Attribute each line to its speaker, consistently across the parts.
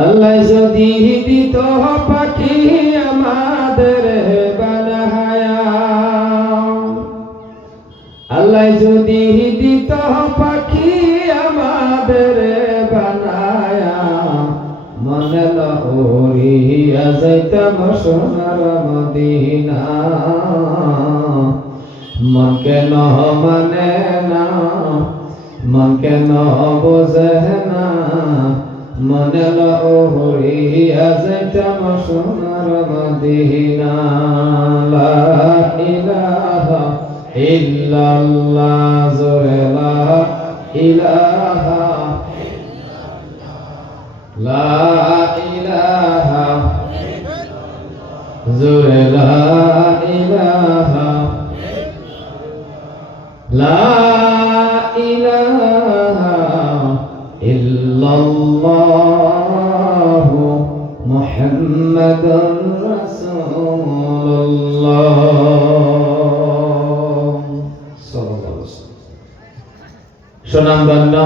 Speaker 1: আল্লাহ যদি দিত পাখি আমাদের বানায়া। আল্লাহ যদি দিত পাখি আমাদের বানায়া। মনে লহরিয়া যাইতাম সোনার মদিনা। মন কেন মানে না, মন কেন বোঝে না। মনে লহরিয়া যাইতাম সোনার মদিনা লা ইলাহা ইল্লাল্লাহ জোরে লা লা ইলাহা লা মুহাম্মাদুর রাসূলুল্লাহ সাল্লাল্লাহু আলাইহি সুনামধন্য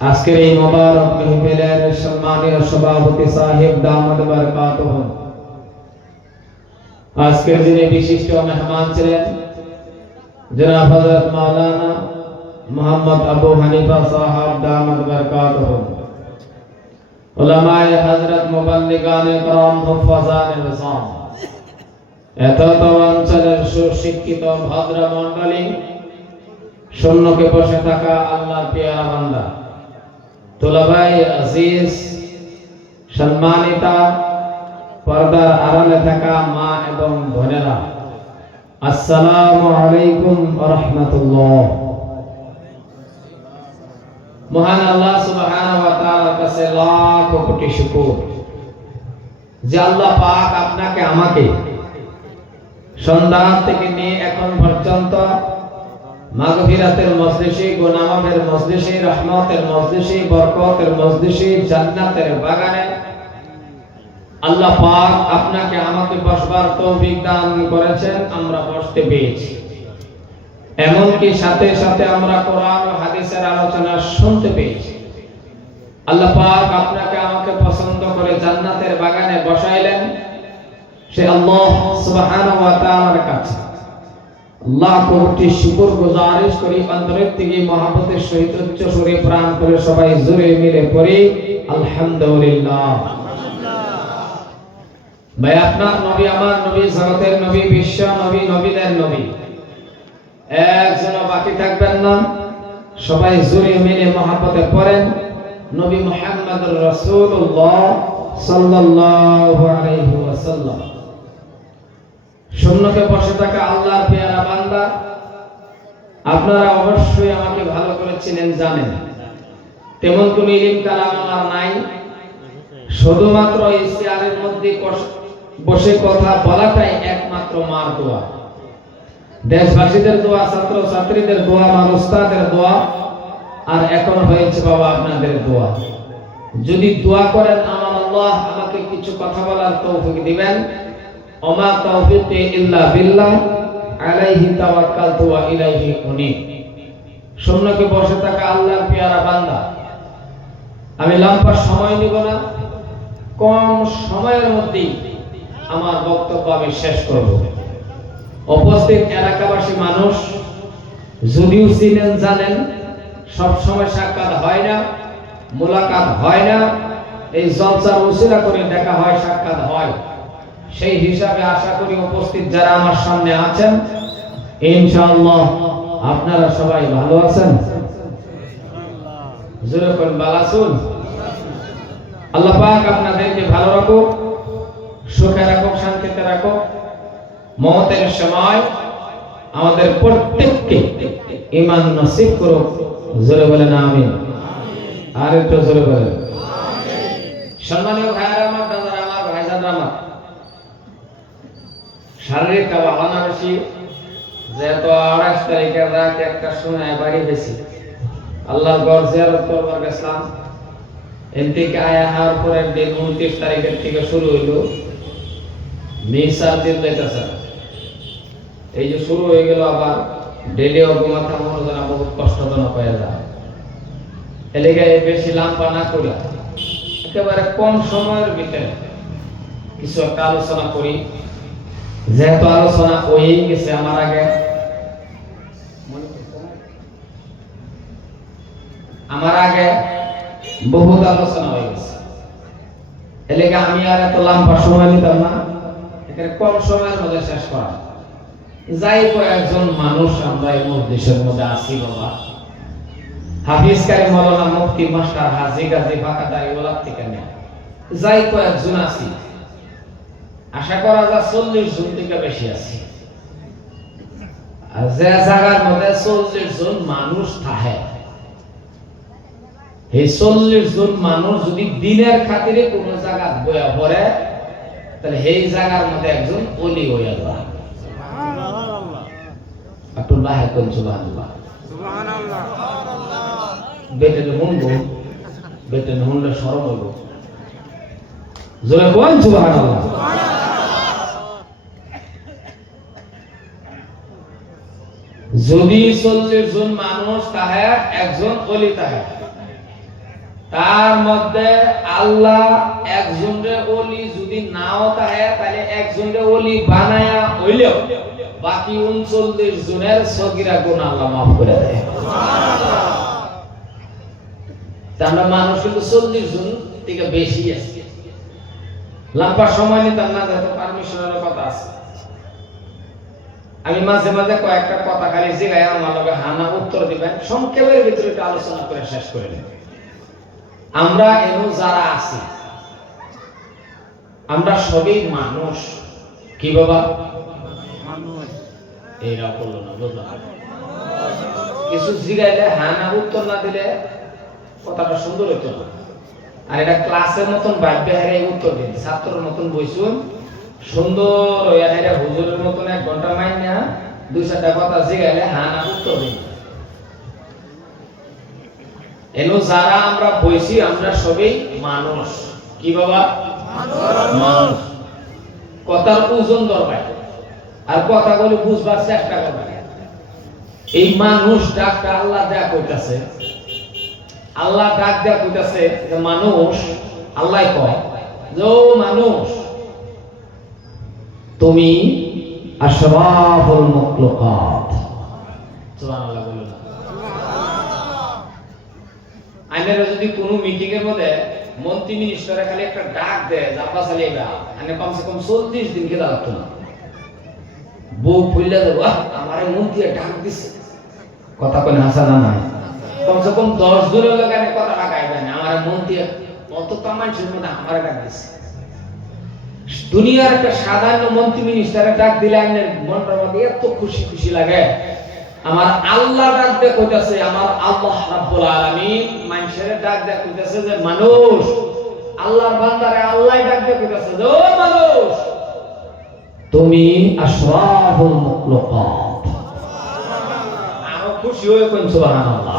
Speaker 1: আজকের এই মোবারক মেহফিলের সম্মানীয় সভাপতি সাহেব দামদ বরকাতুহ আজকের দিনে বিশিষ্ট মেহমান ছিলেন জনাব হযরত মাওলানা মোহাম্মদ আবু হানিফা সাহাব দামদ বরকাতুহ উলামায়ে হযরত মুবাল্লিগানে کرام হুফাজানে নিজাম এত অঞ্চলের সুশিক্ষিত ভদ্র মণ্ডলী শূন্যকে বসে থাকা আল্লাহর পেয়ারা বান্দা তোলাবাই আজিজ সম্মানিতা পর্দার আড়ালে থাকা মা এবং বোনেরা আসসালামু আলাইকুম রহমতুল্লাহ মহান আল্লাহ সুবহানাহু ওয়া তাআলার কাছে লাখ কোটি শুকর। যে আল্লাহ পাক আপনাকে আমাকে সন্ধ্যা থেকে নিয়ে এখন পর্যন্ত মজলিসে মজলিসে, রহমতের মজলিসে, বরকতের মজলিসে, জান্নাতের বাগানে আল্লাহ পাক আপনাকে আমাকে বসবার তৌফিক দান করেছেন, আমরা বসতে পেয়েছি এমনকি সাথে সাথে আমরা কোরআন হাদিসের আলোচনা শুনতে পেয়েছি। আল্লাহ পাক আপনাকে আমাকে পছন্দ করে জান্নাতের বাগানে বসাইলেন। সে আল্লাহ সুবহানাহু ওয়া তাআলার কাছে। আল্লাহ শুকর গুজারিশ করি অন্তরের থেকে মহাব্বতের সহিত উচ্চ সুরে প্রাণ করে সবাই জোরে মিলে পড়ি, আলহামদুলিল্লাহ। ভাই, আপনার নবী আমার নবী, জগতের নবী, বিশ্ব নবী, নবীদের নবী। একজন বাকি থাকবেন না। সবাই জোরে মিলে মহাব্বতে পড়েন। নবী মুহাম্মদ রাসূলুল্লাহ সাল্লাল্লাহু আলাইহি ওয়াসাল্লাম। শূন্যকে বসে থাকা আল্লাহর পেয়ারা বান্দা, আপনারা অবশ্যই আমাকে ভালো করে চিনেন, জানেন। তেমন কোন ইলিম কালাম আমার নাই। শুধুমাত্র ইস্তিহারের মধ্যে কস- বসে কথা বলাটাই একমাত্র মার দোয়া। দেশবাসীদের দোয়া ছাত্র ছাত্রীদের দোয়া আমার উস্তাদের দোয়া আর এখন হয়েছে বাবা আপনাদের দোয়া। যদি দোয়া করেন, আমার আল্লাহ আমাকে কিছু কথা বলার তৌফিক দিবেন। ওমা তাওফিকি ইল্লা বিল্লাহ, আলাইহি তাওয়াক্কালতু ওয়া ইলাইহি উনীব শূন্যকে বসে থাকা আল্লাহর পেয়ারা বান্দা। আমি লম্বা সময় নিব না, কম সময়ের মধ্যেই আমার বক্তব্য আমি শেষ করব। উপস্থিত এলাকাবাসী মানুষ, যদিও চিনেন, জানেন সব সময় সাক্ষাৎ হয় না, মোলাকাত হয় না, এই জলসার উসিলা করে দেখা হয়, সাক্ষাৎ হয়। সেই হিসাবে আশা করি উপস্থিত যারা আমার সামনে আছেন, ইনশাআল্লাহ আপনারা সবাই ভালো আছেন। জোরে কোন বালাসুন আল্লাহ পাক আপনাদেরকে ভালো রাখুক, সুখে রাখুক, শান্তিতে রাখুক। মমতের সময় আমাদের প্রত্যেককে ইমান নসিব করুক। জোরে বলেন, আমিন। আর একটু জোরে বলেন। সম্মানীয় আমার দাদারা, আমার আমার শারীরিক বাহানা বেশি যেহেতু আড়াইশ তারিখের রাত একটা সময় বাড়ি বেশি আল্লাহর গড় জিয়ারত করবার গেছিলাম। আয়া হওয়ার পরের দিন উনত্রিশ তারিখের থেকে শুরু হইল। মিসার দিন যাইতেছে। এই যে শুরু হয়ে গেল আবার ডেলি অগমাথা মনোজনা বহুত কষ্টজনক হয়ে যায় এলাকায় বেশি লাম্পা না করিয়া একেবারে কম সময়ের ভিতরে কিছু একটা আলোচনা করি। যেহেতু আলোচনা হয়েই গেছে আমার আগে। আমার আগে বহুত আলোচনা হয়ে গেছে। এলাকা আমি আর এত লম্বা সময় নিতাম না এখানে কম সময়ের মধ্যে শেষ করা। যাই কয়েকজন মানুষ, আমরা এই দেশের মধ্যে আছি বাবা। হাফিজ কারি মৌলানা মুফতি মাস্টার হাজি গাজি বাকাদারি ওলার থেকে নেয় যাই কয়েকজন আছি। আশা করা যায় চল্লিশ জন থেকে বেশি আছি। আর যে জায়গার মধ্যে চল্লিশ জন মানুষ থাকে এই চল্লিশ জন মানুষ যদি দিনের খাতিরে কোন জায়গা বয়া পড়ে, তাহলে সেই জায়গার মধ্যে একজন অলি হইয়া যায়। একটু লাহে কোন সুবহানাল্লাহ। বেটে বেটে শুনলে সরম হইব। জোরে কোন সুবহানাল্লাহ। যদি চল্লিশ জন মানুষ তাহে একজন অলি তাহে তার মধ্যে আল্লাহ একজনরে অলি যদি নাও তাহে তাহলে একজনরে অলি বানায়া হইলেও বাকি উনচল্লিশ জনের সগিরা গুণ আল্লাহ মাফ করে দেয়। তা আমরা মানুষ কিন্তু চল্লিশ জন থেকে বেশি আছে। সময় না পারমিশনের কথা আছে। আমি মাঝে মাঝে কয়েকটা কথা খালি আমার হানা উত্তর দিবেন, সংক্ষেপের ভিতরে আলোচনা করে শেষ করে নেব। আমরা এমন যারা আছি, আমরা সবই মানুষ। কি বাবা? এইরা করল না কিছু জিগাইলে হ্যাঁ না উত্তর না দিলে কথাটা সুন্দর না। আর এটা ক্লাসের মতন হেরে উত্তর দিন ছাত্রের মতন বইসুন সুন্দর হইয়া হেরে হুজুরের মতন এক ঘণ্টা মাইন না দুই চারটা কথা জিগাইলে হ্যাঁ না উত্তর দিন যারা আমরা বইছি আমরা সবই মানুষ। কি বাবা? মানুষ। কথার ওজন দরকার আর কথাগুলো বুঝবার চেষ্টা করবে এই মানুষ ডাকটা আল্লাহ দেয়া কইতাছে। আল্লাহ ডাক দেয়া কইতাছে যে মানুষ, আল্লাহ কয় যে মানুষ, তুমি আশরাফুল মাখলুকাত। সুবহানাল্লাহ বলুন। আইনারা যদি কোনো মিটিং এর মধ্যে মন্ত্রী মিনিস্টারে খালি একটা ডাক দেয় জাপা চালিয়ে গা আইনে কমসে কম চল্লিশ দিন খেলা লাগতো না। বউ আমার মন্ত্রী ডাক দিছে। কথা না কমসে কম দশ জনের কথা আমার অত কামাইছের মধ্যে আমার ডাক দিছে। দুনিয়ার একটা সাধারণ মন্ত্রী মিনিস্টারে ডাক দিলে মধ্যে এত খুশি খুশি লাগে। আমার আল্লাহ ডাক দিয়ে কইতাছে, আমার আল্লাহ রাব্বুল আলামিন মানুষের ডাক দিয়ে কইতাছে যে, মানুষ, আল্লাহর বান্দারে আল্লাহ ডাক দিয়ে কইতাছে যে, ও মানুষ তুমি আশরাফুল মাখলুকাত। আরও খুশি হয়ে কোন সুবহানাল্লাহ?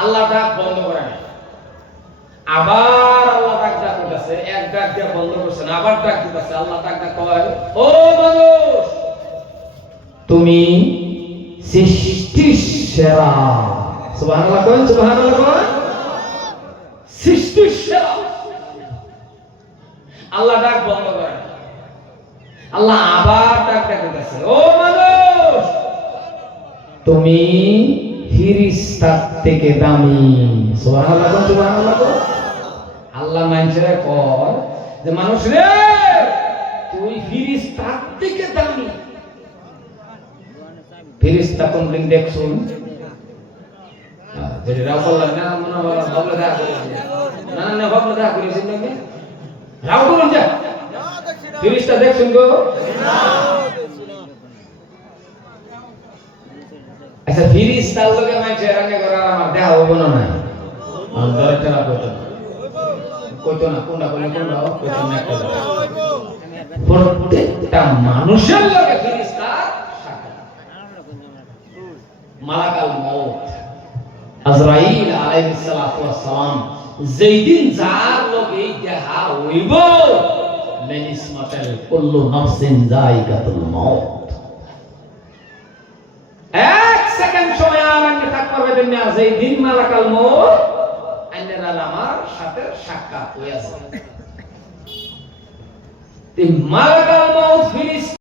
Speaker 1: আল্লাহ ডাক বন্ধ করে না আবার আল্লাহ ডাক ডাক এক ডাক দিয়ে বন্ধ করছে না আবার ডাক দিতেছে আল্লাহ ডাক ডাক কয় ও মানুষ তুমি সৃষ্টির সেরা। সুবহানাল্লাহ কোন সুবহানাল্লাহ কোন সৃষ্টির সেরা। আল্লাহ ডাক বন্ধ করে আল্লাহ আবার ডাক ডাক দিতেছে ও মানুষ, তুমি ফিরিস্তার থেকে দামি। সুবহানাল্লাহ কোন সুবহানাল্লাহ আল্লাহ মানুষের কর যে মানুষ রে তুই ফিরিস্তার থেকে দামি। ফিরিস্তা কোনদিন দেখছুন যদি রাও বললেন না মনে হয় ভাবলে দেখা করেছি না না ভাবলে দেখা করেছি নাকি? রাও বলুন যা। ফিরিস্তা দেখছুন গো। আচ্ছা ফিরিস্তার লোকে মাইছে রান্না করার আমার দেখা হব না নাই অন্তরে টেরা কইতো না। কইতো না কোনটা কোনটা কোনটা কইতো না প্রত্যেকটা মানুষের লোকে ফিরিস্তা মালাকাল মউত। আজরাইল আলাইহিস সালাতু ওয়াস সালাম যেদিন যার লগে দেখা হইব এক সেকেন্ড সময় মালাকাল আমার সাথে সাক্ষাৎ হয়েছে এই